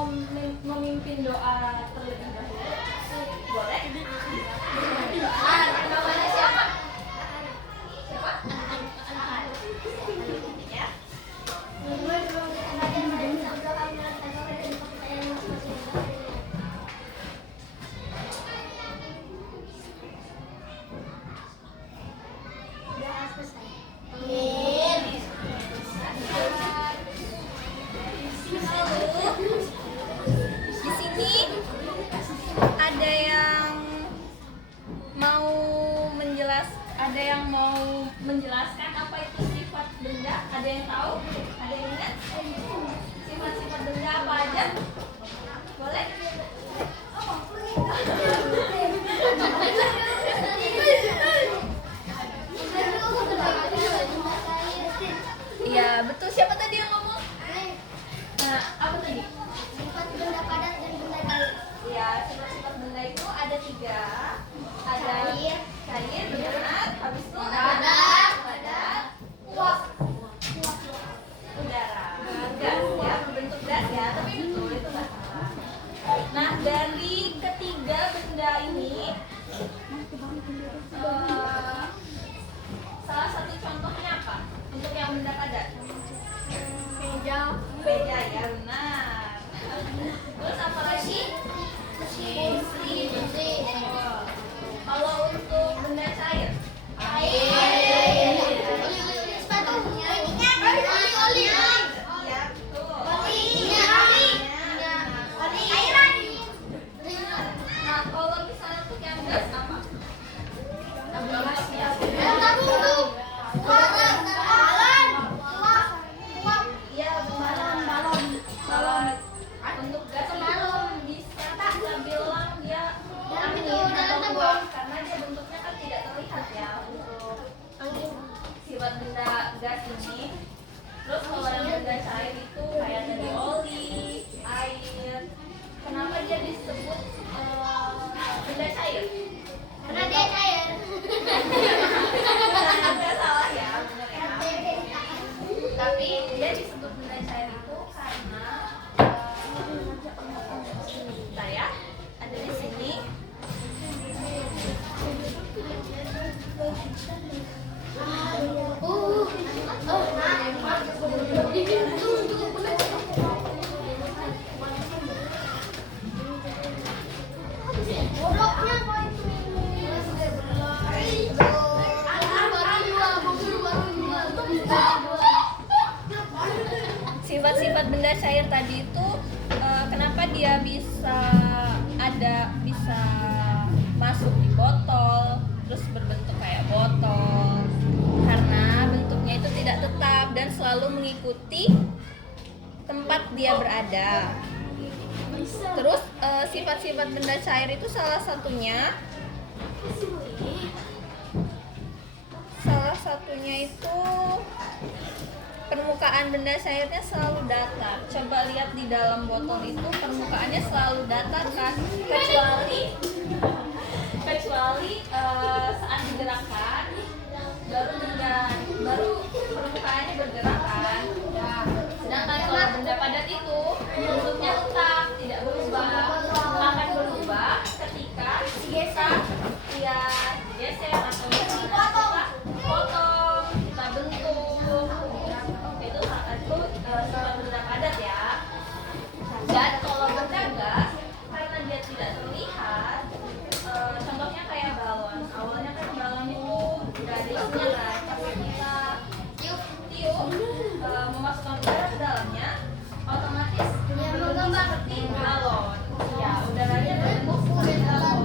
mau memimpin doa terlebih dahulu? Boleh? Namanya siapa? Siapa? Ya. Di sini ada yang mau menjelaskan apa itu sifat benda? Ada yang tahu? Ada yang ingat? Sifat-sifat benda apa aja? Boleh? Iya, betul. Siapa tadi yang ngomong? Nah, apa tadi? Sifat benda padat dan benda cair. Ya, sifat-sifat benda itu ada 3. Ada cair, benar. Habis itu ada padat, uap, udara, gas ya, berbentuk gas ya. Tapi betul itu nggak salah. Nah, dari ketiga benda ini, salah satu contohnya apa? Untuk yang benda padat? Meja ya, benar. Terus apa lagi? Besi. Kalau untuk benda cair? Air. Sepatu. Oli. Ya, betul. Cairan. Nah, kalau misalnya untuk yang gas apa? Contohnya. Tabung. Iya, balon. Untuk gas itu bisa bilang dia angin atau uap karena dia bentuknya kan tidak terlihat ya untuk sifat benda gas ini. Terus kalau yang benda cair itu kayak dari oli, air. Kenapa dia disebut benda cair? Karena dia cair. Nggak salah ya, benar ya. Tapi dia disebut benda cair itu karena bentar ya, ada di sini. Sifat-sifat benda cair tadi itu kenapa dia bisa masuk di botol, terus berbentuk kayak botol? Karena bentuknya itu tidak tetap dan selalu mengikuti tempat dia berada. Terus sifat-sifat benda cair itu salah satunya itu permukaan benda cairnya selalu datar. Coba lihat di dalam botol itu permukaannya selalu datar kan? Kecuali saat digerakkan baru permukaannya bergerak kan. Sedangkan kalau benda padat itu bentuknya tetap tidak berubah, akan berubah ketika digeser atau kita potong, kita bentuk. Itu sifat benda padat ya. Dan kalau benda gas karena dia tidak terlihat, contohnya kayak balon. Awalnya kan balon itu tidak ada isinya kan, tapi kita tiup memasukkan udara ke dalamnya, otomatis berbentuk seperti balon. Ya, udaranya berbentuk seperti balon.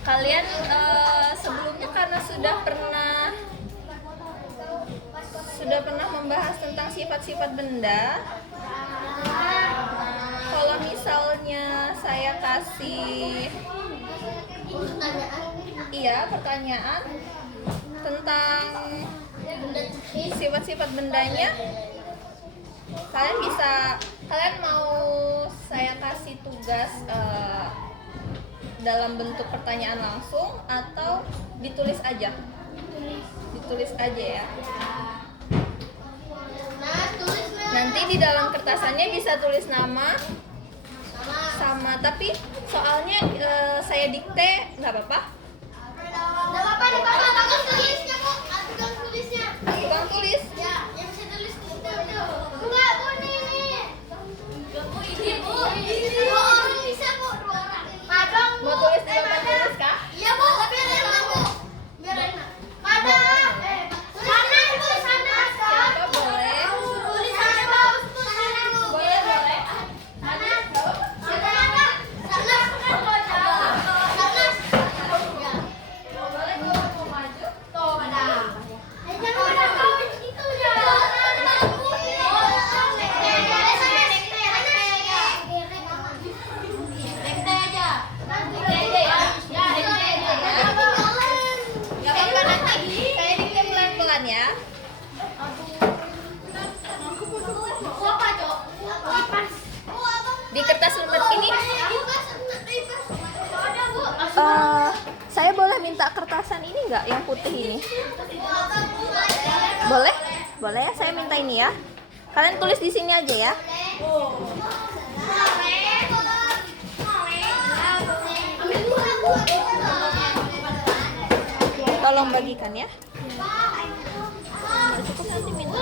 Kalian sebelumnya karena sudah pernah membahas tentang sifat-sifat benda, kasih pertanyaan tentang sifat-sifat bendanya. Kalian mau saya kasih tugas dalam bentuk pertanyaan langsung atau ditulis aja? Ditulis aja ya. Nanti di dalam kertasannya bisa tulis nama sama, tapi soalnya saya dikte nggak apa-apa? Nggak apa-apa, bagus tulisnya kok. Tukang tulisnya. Tukang tulis? Ya, yang bisa tulis di situ. Enggak, Bu nih. Bu, dua orang bisa, Bu, dua orang. Padang, Bu. Mau tulis di papan tulis kah? Iya, Bu, biar enak, Bu. Biar enak. Padang. Sana, Bu, sana. Siapa boleh? Tulis sana, bagus tuh, sana, Bu. Boleh. Sana. Sana. Sana. Ya. Boleh kalau mau maju. Tuh, Madam. Jangan pada kau itu ya. Gak apa-apa, nanti saya dikte pelan-pelan ya. Di kertas lembar ini saya boleh minta kertasan ini nggak, yang putih ini? Boleh? Boleh ya, saya minta ini ya. Kalian tulis di sini aja ya. Tolong bagikan ya. Nggak cukup nanti minta.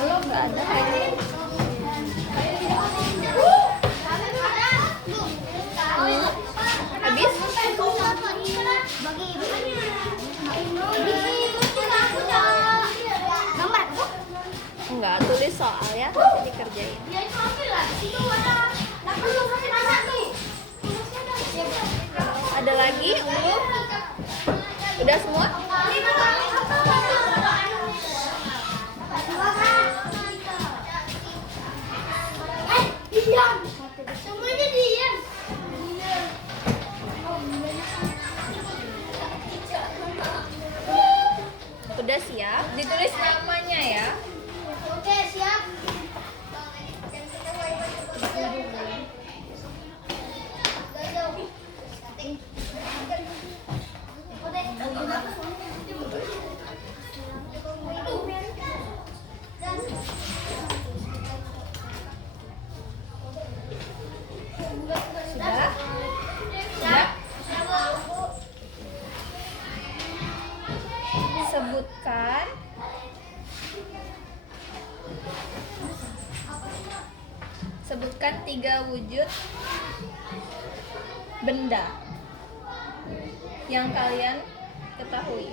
Belum, nggak ada. Habis? Enggak, tulis soal ya, nanti dikerjain. Ada lagi? Belum? Udah semua? Diam. Semuanya diam. Udah siap? Ditulis namanya ya. Oke, siap. Sudah? Sudah? Sebutkan 3 wujud benda yang kalian ketahui.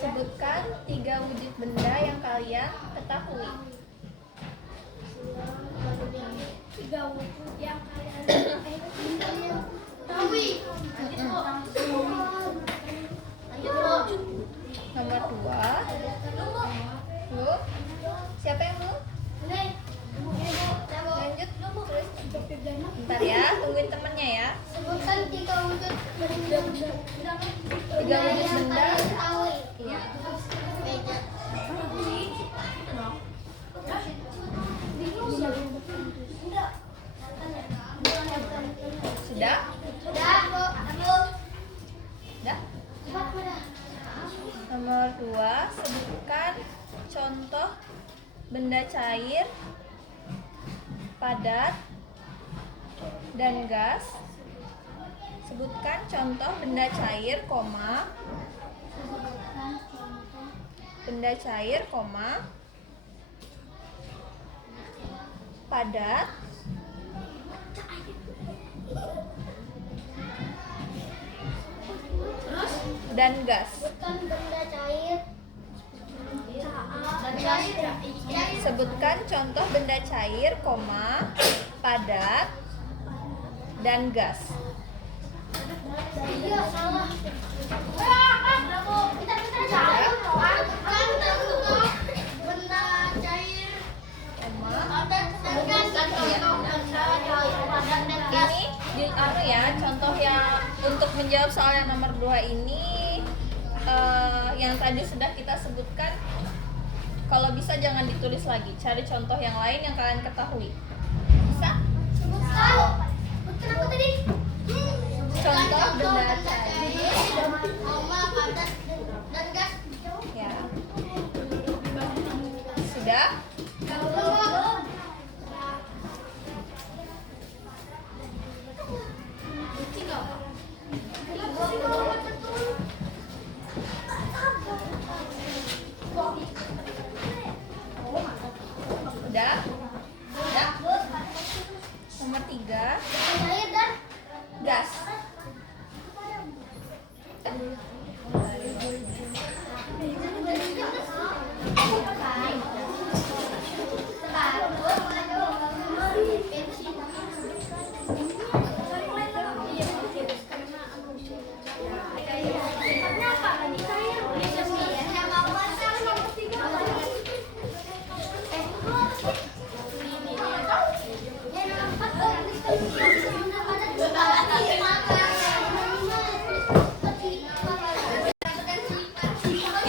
Sebutkan 3 wujud benda yang kalian ketahui. 3 wujud yang kalian ketahui. Nomor 2. Belum? Siapa yang belum? Lanjut. Tulis. Bentar ya, tungguin temennya ya. Sebutkan 3 wujud benda. 3 wujud benda. Ketahui. Iya. Meja. Sudah? Sudah, Bu. Sudah? Cepat, Bu. Nomor 2, sebutkan contoh benda cair padat, dan gas. Sebutkan contoh benda cair, benda cair, padat, dan gas. Sebutkan contoh benda cair, padat, dan gas. Ini ya contoh yang untuk menjawab soal yang nomor 2 ini yang tadi sudah kita sebutkan. Kalau bisa jangan ditulis lagi, cari contoh yang lain yang kalian ketahui. Bisa? Contoh benda cair, padat, dan gas. Ya. Sudah? Udah? Udah? Nomor 3. Gas.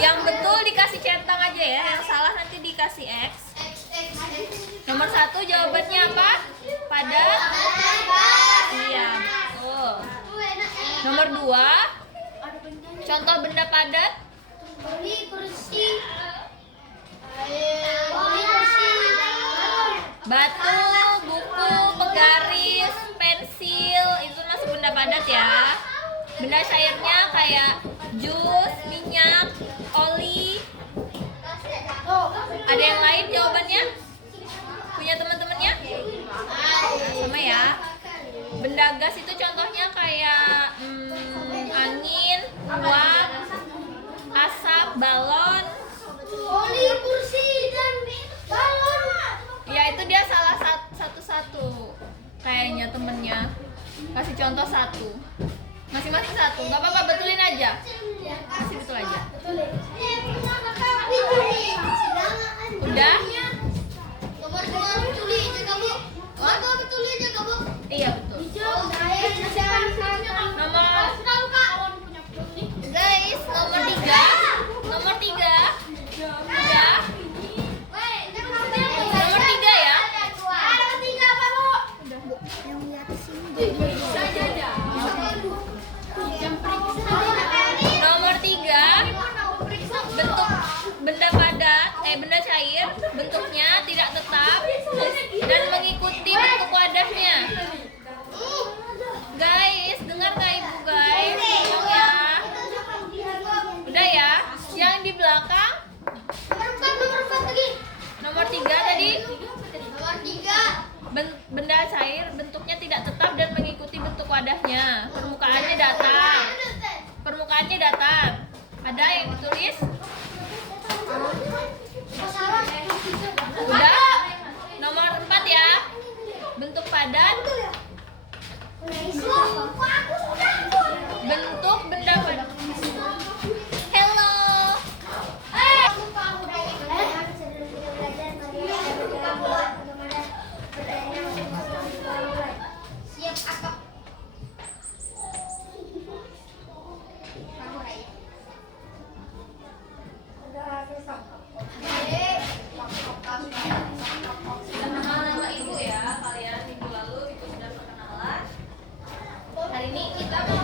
Yang betul dikasih centang aja ya, yang salah nanti dikasih X. Nomor 1 jawabannya apa? Padat? Iya, betul. Nomor 2, contoh benda padat? Batu, buku, penggaris, pensil, itu masuk benda padat ya. Benda cairnya kayak jus, minyak, oli. Ada yang lain jawabannya? Punya teman-temannya? Nah, sama ya. Benda gas itu contohnya kayak angin, uap, asap, balon. Oli, kursi, dan balon. Ya itu dia salah satu-satu. Kayaknya temennya kasih contoh 1. Masing-masing 1. Gak apa-apa, betulin aja. Kasih betul aja. Udah? Nomor 2 betulin aja kamu. Nomor betulin aja kamu. Iya betul. Guys, nomor 3. Nomor 3. Udah? Nomor 3 ya. Nomor 3. Bentuk benda padat, benda cair, bentuknya tidak tetap dan mengikuti bentuk wadahnya. Guys, dengar gak ibu guys? Tolong ya. Udah ya. Yang di belakang. Nomor 3 tadi. Nomor 3. Benda cair bentuknya tidak tetap dan mengikuti bentuk wadahnya. Permukaannya datar. Permukaannya datar. Ada yang ditulis? Udah? Nomor 4 ya. Bentuk padat. Bentuk benda padat. Hello. Siap akap. Nama ibu ya, kalian minggu lalu itu sudah perkenalan. Hari ini kita mau